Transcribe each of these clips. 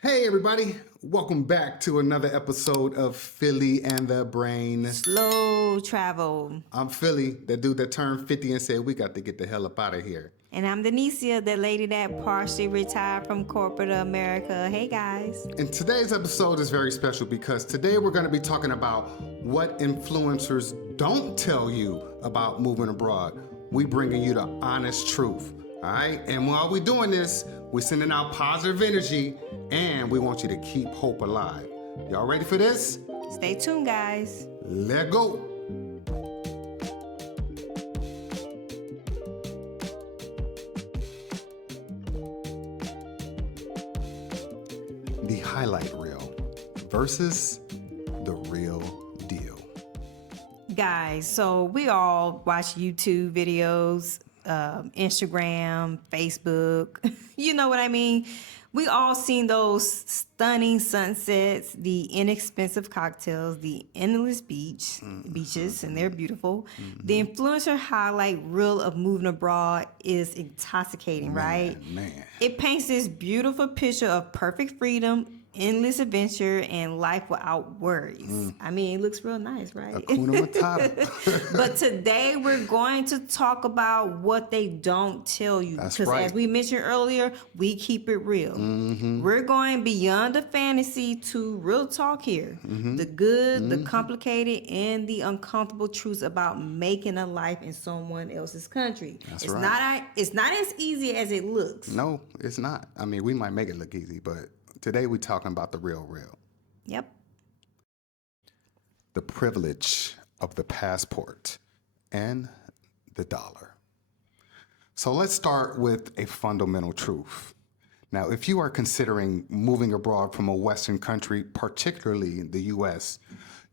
Hey everybody, welcome back to another episode of Philly and the Brain. SlowTravel. I'm Philly, the dude that turned 50 and said we got to get the hell up out of here. And I'm Denicia, the lady that partially retired from corporate America. Hey guys. And today's episode is very special because today we're going to be talking about what influencers don't tell you about moving abroad. We bringing you the honest truth, all right? And while we're doing this, we're sending out positive energy and we want you to keep hope alive. Y'all ready for this? Stay tuned, guys. Let go. The highlight reel versus the real deal. Guys, so we all watch YouTube videos, Instagram, Facebook. You know what I mean? We all seen those stunning sunsets, the inexpensive cocktails, the endless beaches, and they're beautiful. The influencer highlight reel of moving abroad is intoxicating, right? Man. It paints this beautiful picture of perfect freedom, endless adventure, and life without worries. I mean, it looks real nice, right? Hakuna Matata. But today we're going to talk about what they don't tell you. That's because right. as we mentioned earlier, we keep it real. We're going beyond the fantasy to real talk here. The good, the complicated, and the uncomfortable truths about making a life in someone else's country. That's it's right. it's not as easy as it looks. No, it's not. I mean, we might make it look easy, but today we're talking about the real. Yep. The privilege of the passport and the dollar. So let's start with a fundamental truth. Now, if you are considering moving abroad from a Western country, particularly the US,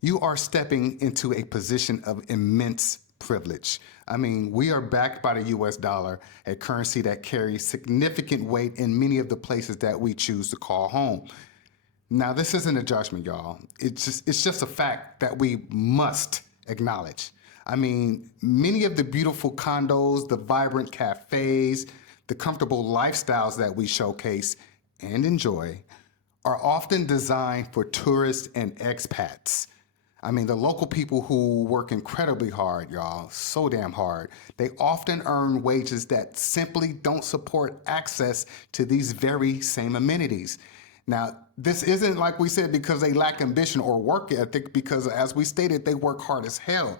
you are stepping into a position of immense privilege. I mean, we are backed by the US dollar, a currency that carries significant weight in many of the places that we choose to call home. Now, this isn't a judgment, y'all. It's just a fact that we must acknowledge. I mean, many of the beautiful condos, the vibrant cafes, the comfortable lifestyles that we showcase and enjoy are often designed for tourists and expats. I mean, the local people who work incredibly hard, y'all, so damn hard. They often earn wages that simply don't support access to these very same amenities. Now, this isn't, like we said, because they lack ambition or work ethic, because as we stated, they work hard as hell.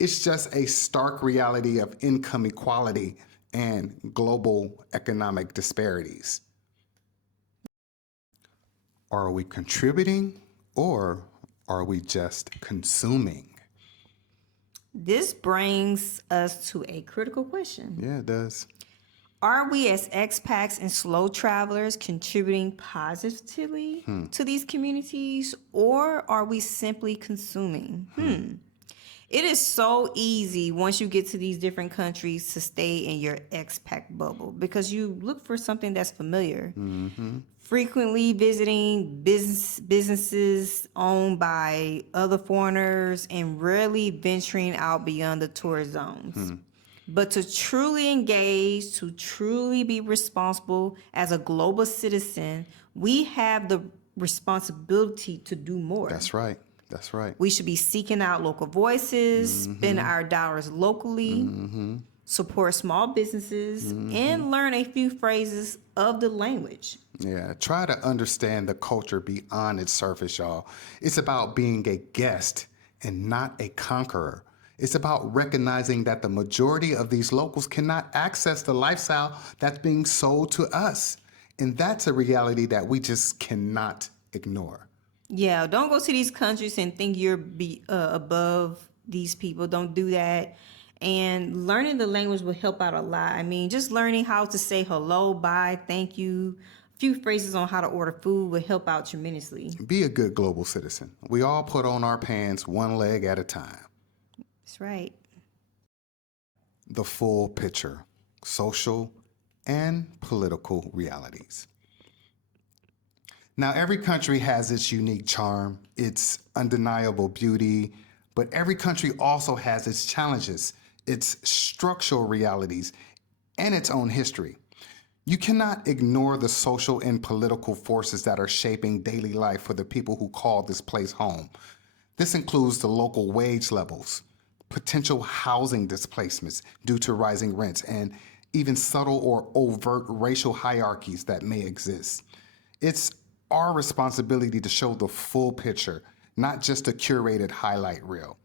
It's just a stark reality of income equality and global economic disparities. Are we contributing or are we just consuming? This brings us to a critical question. Yeah, it does. Are we as expats and slow travelers contributing positively to these communities, or are we simply consuming? It is so easy once you get to these different countries to stay in your expat bubble because you look for something that's familiar. Frequently visiting businesses owned by other foreigners and rarely venturing out beyond the tourist zones. But to truly engage, to truly be responsible as a global citizen, we have the responsibility to do more. That's right. That's right. We should be seeking out local voices, spend our dollars locally, support small businesses, and learn a few phrases of the language. Yeah, try to understand the culture beyond its surface, y'all. It's about being a guest and not a conqueror. It's about recognizing that the majority of these locals cannot access the lifestyle that's being sold to us. And that's a reality that we just cannot ignore. Yeah, don't go to these countries and think you're above these people. Don't do that. And learning the language will help out a lot. I mean, just learning how to say hello, bye, thank you, a few phrases on how to order food will help out tremendously. Be a good global citizen. We all put on our pants one leg at a time. That's right. The full picture, social and political realities. Now, every country has its unique charm, its undeniable beauty, but every country also has its challenges, its structural realities, and its own history. You cannot ignore the social and political forces that are shaping daily life for the people who call this place home. This includes the local wage levels, potential housing displacements due to rising rents, and even subtle or overt racial hierarchies that may exist. It's our responsibility to show the full picture, not just a curated highlight reel.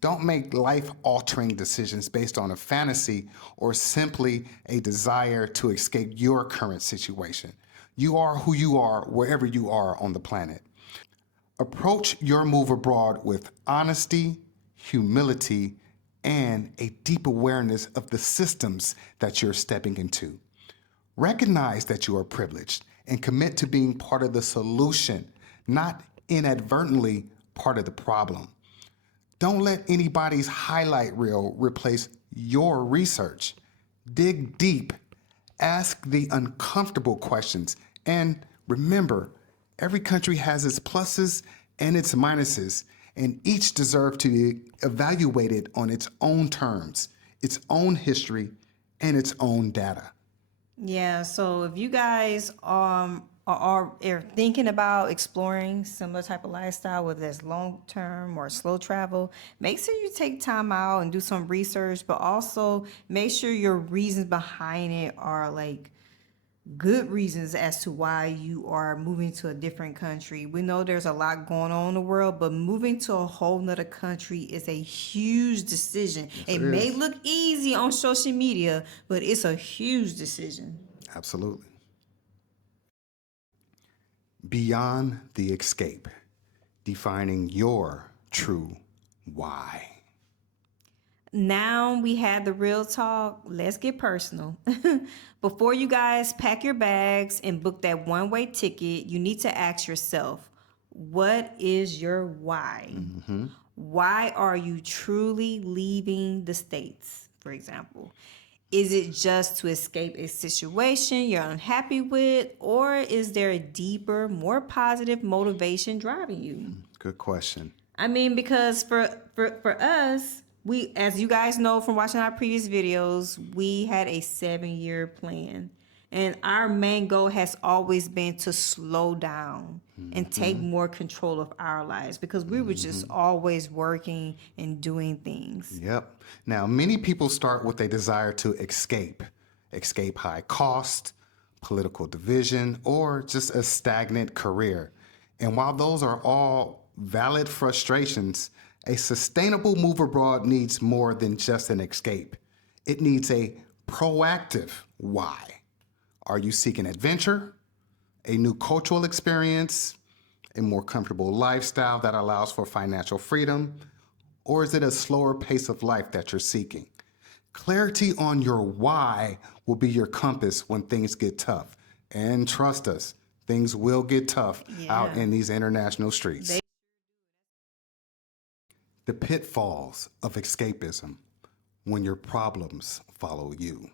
Don't make life-altering decisions based on a fantasy or simply a desire to escape your current situation. You are who you are wherever you are on the planet. Approach your move abroad with honesty, humility, and a deep awareness of the systems that you're stepping into. Recognize that you are privileged and commit to being part of the solution, not inadvertently part of the problem. Don't let anybody's highlight reel replace your research. Dig deep, ask the uncomfortable questions, and remember, every country has its pluses and its minuses, and each deserves to be evaluated on its own terms, its own history, and its own data. Yeah, so if you guys are thinking about exploring similar type of lifestyle, whether it's long term or slow travel, make sure you take time out and do some research, but also make sure your reasons behind it are like good reasons as to why you are moving to a different country. We know there's a lot going on in the world, but moving to a whole nother country is a huge decision. It may look easy on social media, but it's a huge decision. Absolutely. Beyond the escape, defining your true why. Now we had the real talk. Let's get personal. Before you guys pack your bags and book that one-way ticket, you need to ask yourself, what is your why? Why are you truly leaving the States, for example? Is it just to escape a situation you're unhappy with, or is there a deeper, more positive motivation driving you? Good question. I mean, because for us, we, as you guys know from watching our previous videos, we had a 7-year plan. And our main goal has always been to slow down and take more control of our lives because we were just always working and doing things. Yep. Now, many people start with a desire to escape high cost, political division, or just a stagnant career. And while those are all valid frustrations, a sustainable move abroad needs more than just an escape. It needs a proactive why. Are you seeking adventure, a new cultural experience, a more comfortable lifestyle that allows for financial freedom, or is it a slower pace of life that you're seeking? Clarity on your why will be your compass when things get tough. And trust us, things will get tough out in these international streets. The pitfalls of escapism when your problems follow you.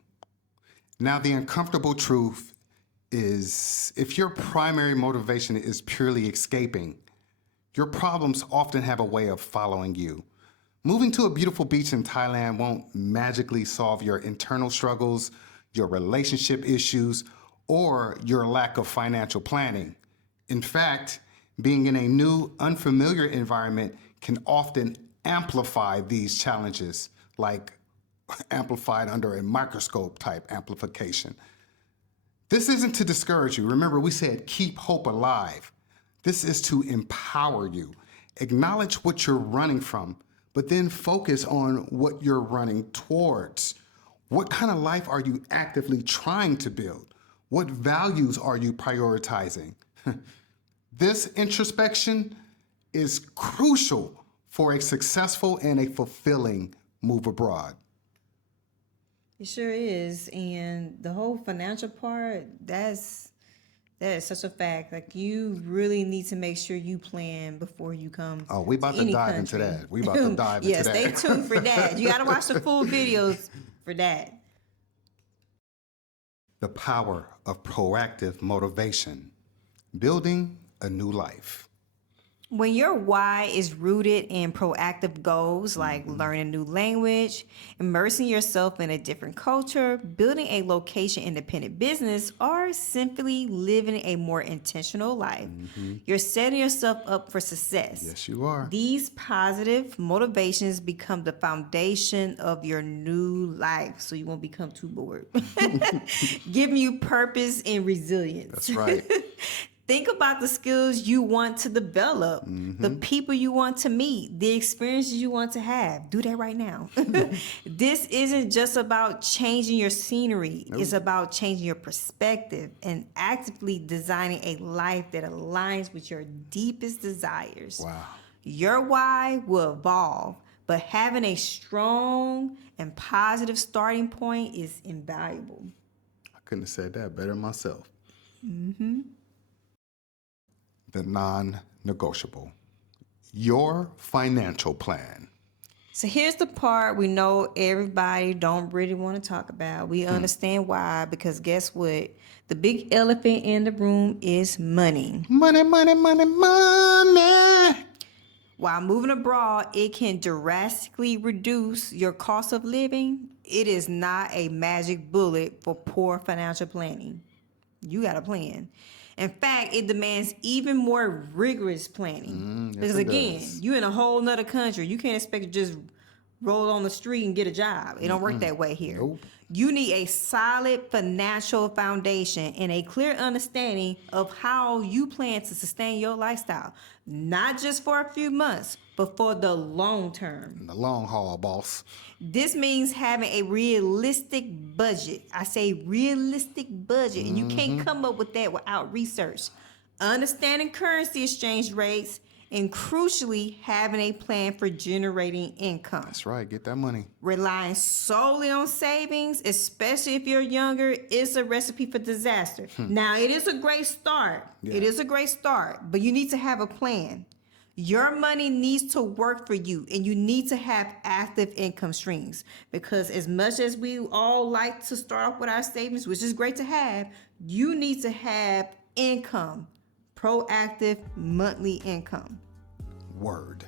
Now, the uncomfortable truth is if your primary motivation is purely escaping, your problems often have a way of following you. Moving to a beautiful beach in Thailand won't magically solve your internal struggles, your relationship issues, or your lack of financial planning. In fact, being in a new, unfamiliar environment can often amplify these challenges, like amplified under a microscope type amplification. This isn't to discourage you. Remember, we said keep hope alive. This is to empower you. Acknowledge what you're running from, but then focus on what you're running towards. What kind of life are you actively trying to build? What values are you prioritizing? This introspection is crucial for a successful and a fulfilling move abroad. It sure is. And the whole financial part, that is such a fact. Like you really need to make sure you plan before you come. Oh, we about to dive into that. We about to dive into that. Yeah, stay tuned for that. You got to watch the full videos for that. The power of proactive motivation, building a new life. When your why is rooted in proactive goals like learning a new language, immersing yourself in a different culture, building a location independent business, or simply living a more intentional life, you're setting yourself up for success. Yes, you are. These positive motivations become the foundation of your new life, so you won't become too bored. Giving you purpose and resilience. That's right. Think about the skills you want to develop, the people you want to meet, the experiences you want to have. Do that right now. This isn't just about changing your scenery. It's about changing your perspective and actively designing a life that aligns with your deepest desires. Wow. Your why will evolve, but having a strong and positive starting point is invaluable. I couldn't have said that better myself. The non-negotiable. Your financial plan. So here's the part we know everybody don't really want to talk about. We understand why, because guess what? The big elephant in the room is money. Money, money, money, money. While moving abroad, it can drastically reduce your cost of living. It is not a magic bullet for poor financial planning. You got a plan. In fact, it demands even more rigorous planning. Yes, Because it again, does. you in a whole nother country. You can't expect to just roll on the street and get a job. It don't work that way here. Nope. You need a solid financial foundation and a clear understanding of how you plan to sustain your lifestyle. Not just for a few months, but for the long term. In the long haul, boss. This means having a realistic budget. I say realistic budget, and you can't come up with that without research. Understanding currency exchange rates, and crucially, having a plan for generating income. That's right. Get that money. Relying solely on savings, especially if you're younger, is a recipe for disaster. Now, it is a great start. Yeah. It is a great start, but you need to have a plan. Your money needs to work for you, and you need to have active income streams, because as much as we all like to start off with our savings, which is great to have, you need to have income, proactive monthly income. Word.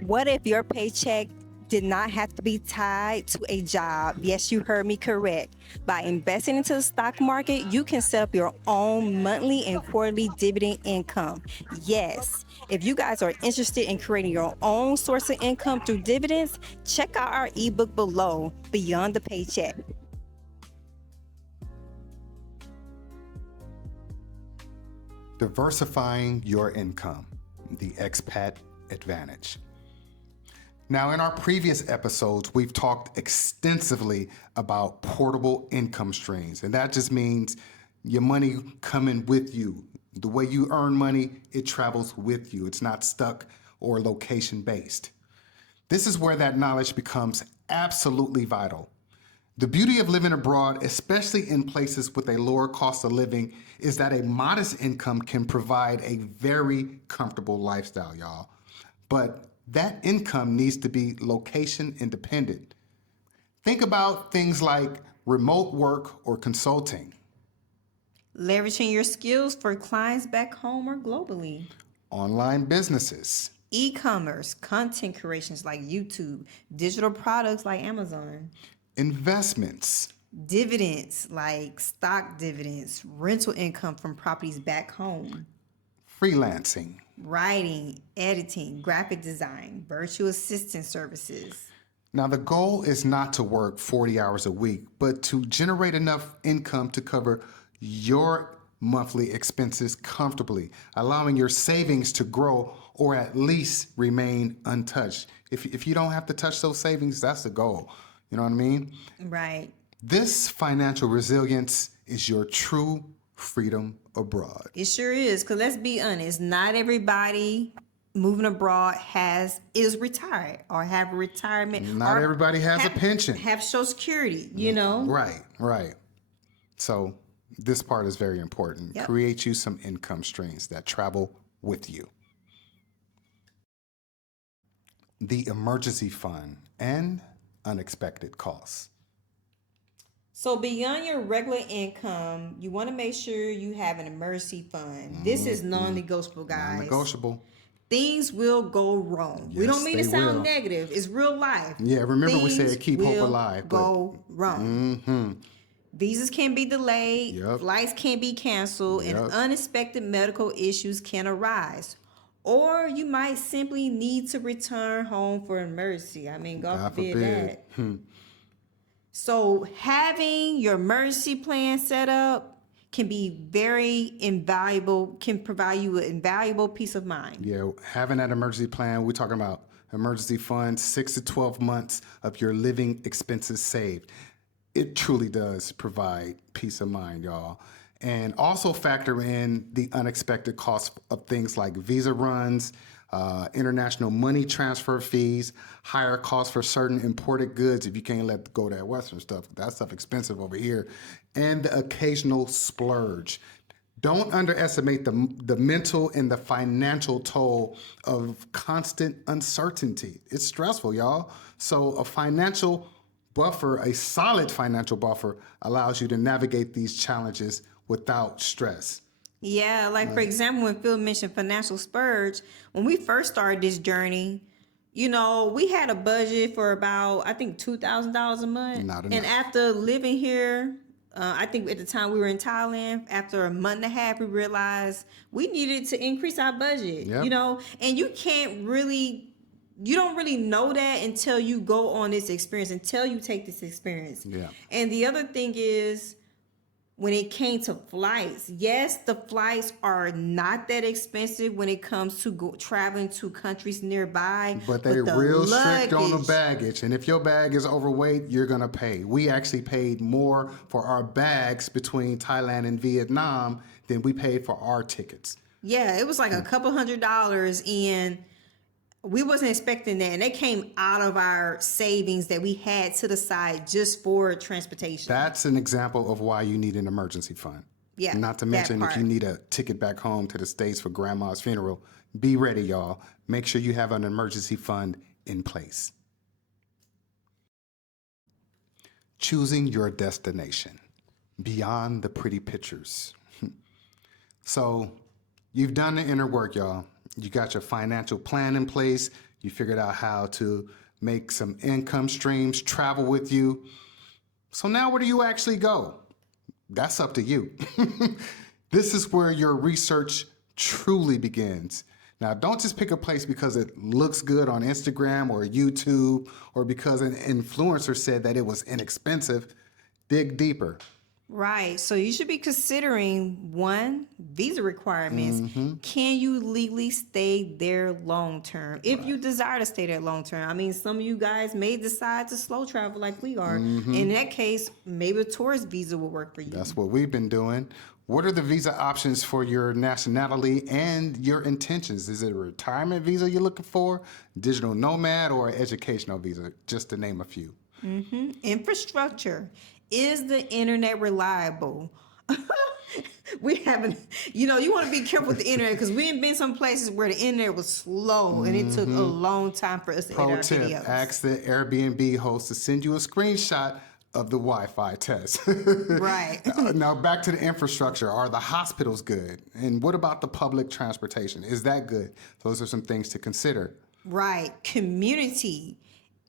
What if your paycheck did not have to be tied to a job? Yes, you heard me correct. By investing into the stock market, you can set up your own monthly and quarterly dividend income. Yes, if you guys are interested in creating your own source of income through dividends, check out our ebook below, Beyond the Paycheck. Diversifying your income, the expat advantage. Now, in our previous episodes, we've talked extensively about portable income streams, and that just means your money coming with you. The way you earn money, it travels with you. It's not stuck or location based. This is where that knowledge becomes absolutely vital. The beauty of living abroad, especially in places with a lower cost of living, is that a modest income can provide a very comfortable lifestyle, y'all. But that income needs to be location independent. Think about things like remote work or consulting, Leveraging your skills for clients back home or globally. online businesses, E-commerce, content creations like YouTube, digital products like Amazon. investments, Dividends like stock dividends, rental income from properties back home, freelancing, writing, editing, graphic design, virtual assistant services. Now, the goal is not to work 40 hours a week, but to generate enough income to cover your monthly expenses comfortably, allowing your savings to grow or at least remain untouched. If you don't have to touch those savings, that's the goal. You know what I mean? Right. This financial resilience is your true freedom abroad. It sure is, because let's be honest, not everybody moving abroad is retired or have a retirement. Not or everybody has a pension. Have Social Security, you know? Right. So this part is very important. Yep. Create you some income streams that travel with you. The emergency fund and unexpected costs. So beyond your regular income, you want to make sure you have an emergency fund. This is non-negotiable, guys. Non-negotiable. Things will go wrong. We don't Yes, mean to they sound will. negative. It's real life. Yeah, remember we Things said keep hope will alive, but go wrong. Visas can be delayed, yep, flights can be canceled, and yep. unexpected medical issues can arise. Or you might simply need to return home for an emergency. I mean, God God forbid forbid. that. So having your emergency plan set up can be very invaluable, can provide you with invaluable peace of mind. Yeah, having that emergency plan, we're talking about emergency funds, 6 to 12 months of your living expenses saved. It truly does provide peace of mind, y'all. And also factor in the unexpected costs of things like visa runs, international money transfer fees, higher costs for certain imported goods if you can't let go of that Western stuff. That stuff expensive over here. And the occasional splurge. Don't underestimate the mental and the financial toll of constant uncertainty. It's stressful, y'all. So a financial buffer, a solid financial buffer, allows you to navigate these challenges without stress. Yeah, like for example, when Phil mentioned financial splurge, when we first started this journey, we had a budget for about I think $2,000 a month, Not and enough. after living here, I think at the time we were in Thailand. After a month and a half, we realized we needed to increase our budget. Yep. And you don't really know that until you go on this experience, until you take this experience. Yeah. And the other thing is, when it came to flights, yes, the flights are not that expensive when it comes to traveling to countries nearby. But they're the real strict on the luggage- baggage. And if your bag is overweight, you're going to pay. We actually paid more for our bags between Thailand and Vietnam than we paid for our tickets. Yeah, it was like a couple $100, and we wasn't expecting that. And they came out of our savings that we had to the side just for transportation. That's an example of why you need an emergency fund. Yeah, Not to that mention if part. you need a ticket back home to the States for grandma's funeral, be ready, y'all. Make sure you have an emergency fund in place. Choosing your destination beyond the pretty pictures. So you've done the inner work, y'all. You got your financial plan in place. You figured out how to make some income streams travel with you. So now where do you actually go? That's up to you. This is where your research truly begins. Now, don't just pick a place because it looks good on Instagram or YouTube or because an influencer said that it was inexpensive. Dig deeper. Right. So you should be considering, one, visa requirements. Can you legally stay there long term? If you desire to stay there long term. I mean, some of you guys may decide to slow travel like we are. In that case, maybe a tourist visa will work for you. That's what we've been doing. What are the visa options for your nationality and your intentions? Is it a retirement visa you're looking for, digital nomad, or an educational visa, just to name a few? Infrastructure. Is the internet reliable? We haven't, you want to be careful with the internet because we ain't been some places where the internet was slow and it took a long time for us to edit Pro our tip, videos. ask the Airbnb host to send you a screenshot of the Wi-Fi test. Right. Now back to the infrastructure. Are the hospitals good? And what about the public transportation? Is that good? Those are some things to consider. Right. Community.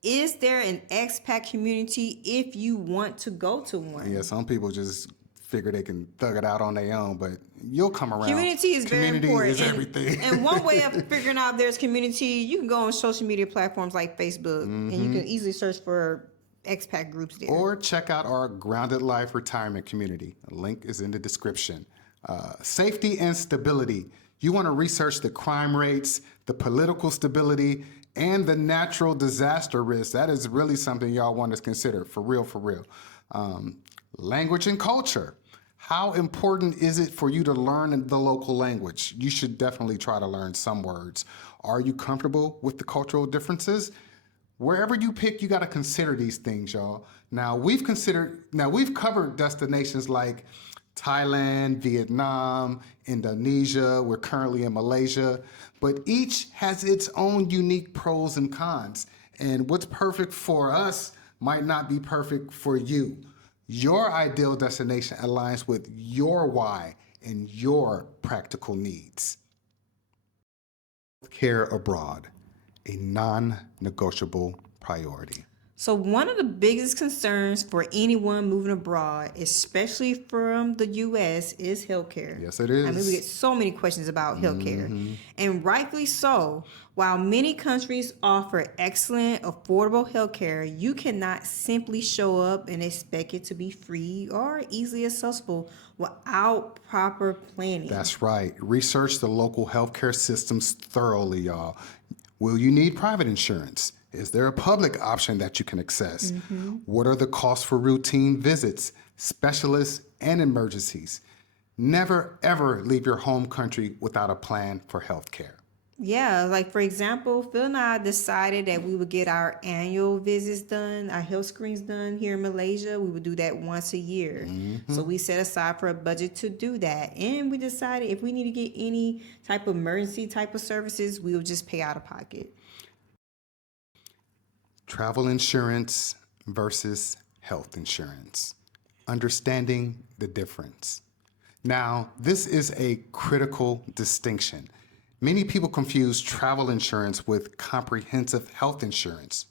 Is there an expat community if you want to go to one? Yeah, some people just figure they can thug it out on their own, but you'll come around. Community is very Community important. is everything. And one way of figuring out there's community, you can go on social media platforms like Facebook, and you can easily search for expat groups there. Or check out our Grounded Life Retirement Community. A link is in the description. Safety and stability. You want to research the crime rates, the political stability, and the natural disaster risk. That is really something y'all want to consider, for real, for real. Language and culture. How important is it for you to learn the local language? You should definitely try to learn some words. Are you comfortable with the cultural differences? Wherever you pick, you got to consider these things, y'all. Now we've covered destinations like Thailand, Vietnam, Indonesia. We're currently in Malaysia, but each has its own unique pros and cons. And what's perfect for us might not be perfect for you. Your ideal destination aligns with your why and your practical needs. Care abroad, a non-negotiable priority. So, one of the biggest concerns for anyone moving abroad, especially from the US, is healthcare. Yes, it I mean, we is. get so many questions about healthcare, and rightfully so. While many countries offer excellent, affordable healthcare, you cannot simply show up and expect it to be free or easily accessible without proper planning. That's right. Research the local healthcare systems thoroughly, y'all. Will you need private insurance? Is there a public option that you can access? What are the costs for routine visits, specialists, and emergencies? Never, ever leave your home country without a plan for healthcare. Yeah, like for example, Phil and I decided that we would get our annual visits done, our health screens done here in Malaysia. We would do that once a year. So we set aside for a budget to do that. And we decided if we need to get any type of emergency type of services, we would just pay out of pocket. Travel insurance versus health insurance. Understanding the difference. Now, this is a critical distinction. Many people confuse travel insurance with comprehensive health insurance.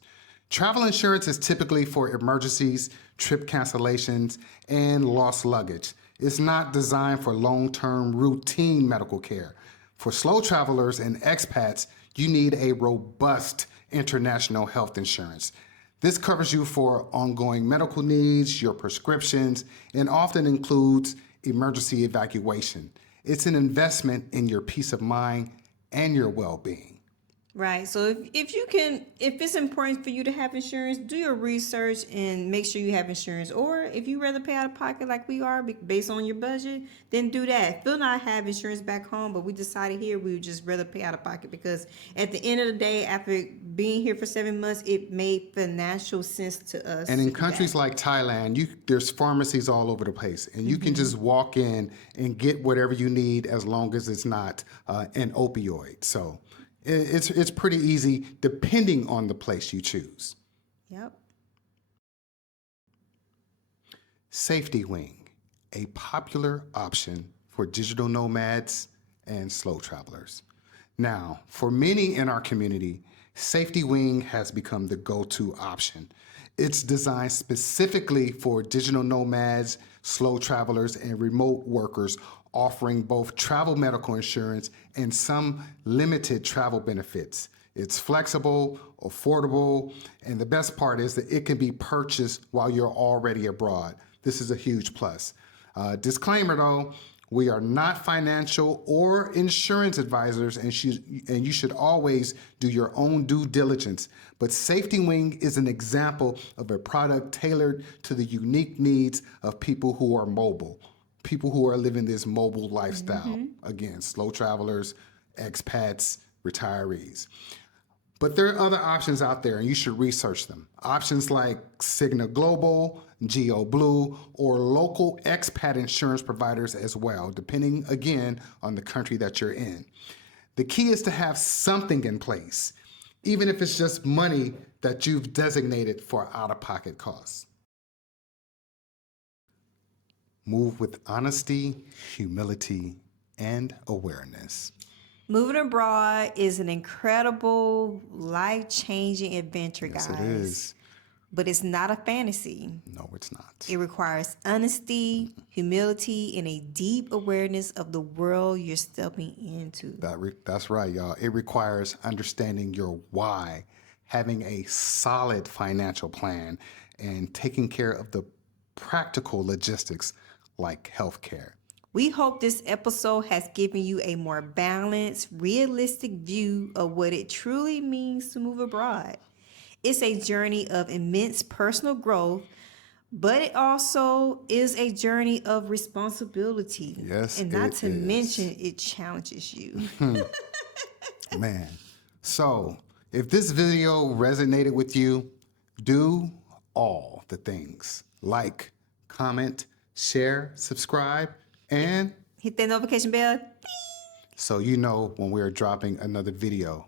Travel insurance is typically for emergencies, trip cancellations, and lost luggage. It's not designed for long-term routine medical care. For slow travelers and expats, you need a robust international health insurance. This covers you for ongoing medical needs, your prescriptions, and often includes emergency evacuation. It's an investment in your peace of mind and your well-being. Right. So if it's important for you to have insurance, do your research and make sure you have insurance. Or if you rather pay out of pocket like we are based on your budget, then do that. Phil and I have insurance back home, but we decided here we would just rather pay out of pocket because at the end of the day, after being here for 7 months, it made financial sense to us. And in countries like Thailand, there's pharmacies all over the place, and you can just walk in and get whatever you need as long as it's not an opioid. So it's pretty easy depending on the place you choose. Yep. Safety Wing, a popular option for digital nomads and slow travelers. Now, for many in our community, Safety Wing has become the go-to option. It's designed specifically for digital nomads, slow travelers, and remote workers, offering both travel medical insurance and some limited travel benefits. It's flexible, affordable, and the best part is that it can be purchased while you're already abroad. This is a huge plus. Disclaimer though, we are not financial or insurance advisors, and you should always do your own due diligence. But Safety Wing is an example of a product tailored to the unique needs of people who are mobile, people who are living this mobile lifestyle. Again, slow travelers, expats, retirees. But there are other options out there, and you should research them. Options like Cigna Global, GeoBlue, or local expat insurance providers as well, depending, again, on the country that you're in. The key is to have something in place, even if it's just money that you've designated for out-of-pocket costs. Move with honesty, humility, and awareness. Moving abroad is an incredible, life-changing adventure, Yes, guys. it is. But it's not a fantasy. No, it's not. It requires honesty, humility, and a deep awareness of the world you're stepping into. That's right, y'all. It requires understanding your why, having a solid financial plan, and taking care of the practical logistics like healthcare. We hope this episode has given you a more balanced, realistic view of what it truly means to move abroad. It's a journey of immense personal growth, but it also is a journey of responsibility. Yes, and not it to is. mention, it challenges you. Man. So, if this video resonated with you, do all the things. Like, comment, share, subscribe, and Hit that notification bell. so you know when we're dropping another video.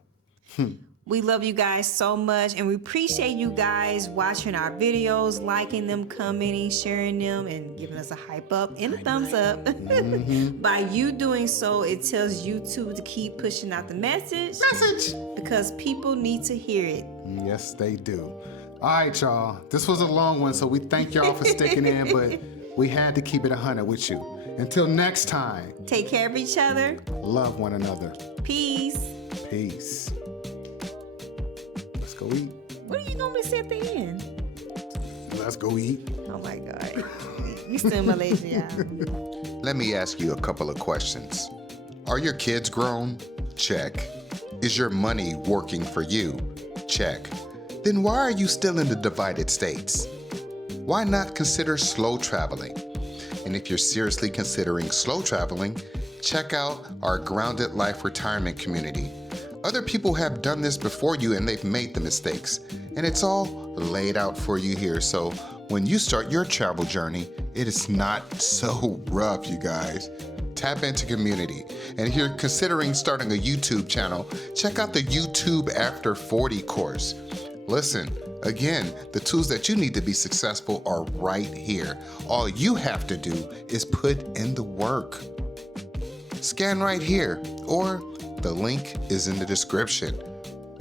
We love you guys so much, and we appreciate you guys watching our videos, liking them, commenting, sharing them, and giving us a hype up and a thumbs up. By you doing so, it tells YouTube to keep pushing out the message because people need to hear it. Yes, they do. All right, y'all. This was a long one, so we thank y'all for sticking in, but we had to keep it 100 with you. Until next time, take care of each other. Love one another. Peace. Peace. Let's go eat. What do you normally say at the end? Let's go eat. Oh my God. You still in Malaysia, y'all. Let me ask you a couple of questions. Are your kids grown? Check. Is your money working for you? Check. Then why are you still in the divided states? Why not consider slow traveling? And if you're seriously considering slow traveling, check out our Grounded Life Retirement community. Other people have done this before you and they've made the mistakes. And it's all laid out for you here. So when you start your travel journey, it is not so rough, you guys. Tap into community. And if you're considering starting a YouTube channel, check out the YouTube After 40 course. Listen, again, the tools that you need to be successful are right here. All you have to do is put in the work. Scan right here, or the link is in the description.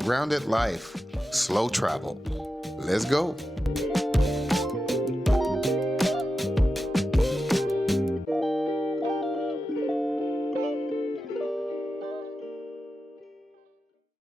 Grounded Life, Slow Travel. Let's go.